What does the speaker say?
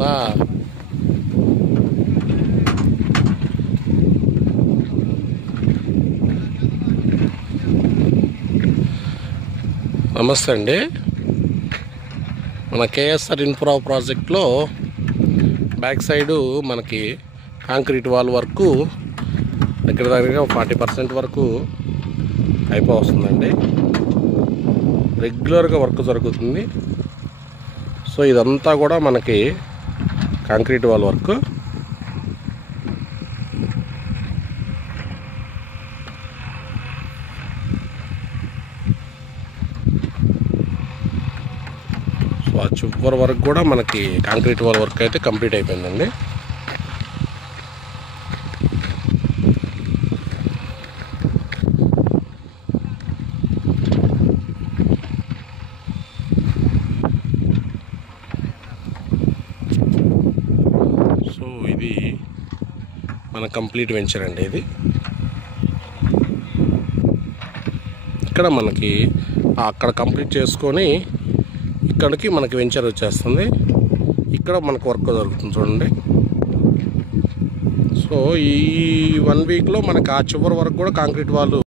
బా నమస్తే అండి. మన కేఎస్ఆర్ ఇన్ఫ్రా ప్రాజెక్ట్లో బ్యాక్ సైడు మనకి కాంక్రీట్ వాల్ వర్క్ దగ్గరగా 40% వరకు అయిపోతుందండి. రెగ్యులర్గా వర్క్ జరుగుతుంది. సో ఇదంతా కూడా మనకి కాంక్రీట్ వాల్ వర్క్. సో ఆ చివరి వరకు కూడా మనకి కాంక్రీట్ వాల్ వర్క్ అయితే కంప్లీట్ అయిపోయిందండి. సో ఇది మన కంప్లీట్ వెంచర్ అండి. ఇది ఇక్కడ మనకి అక్కడ కంప్లీట్ చేసుకొని ఇక్కడికి మనకి వెంచర్ వచ్చేస్తుంది. ఇక్కడ మనకు వర్క్ జరుగుతుంది చూడండి. సో ఈ 1 వీక్లో మనకి ఆ చివరి వరకు కూడా కాంక్రీట్ వాళ్ళు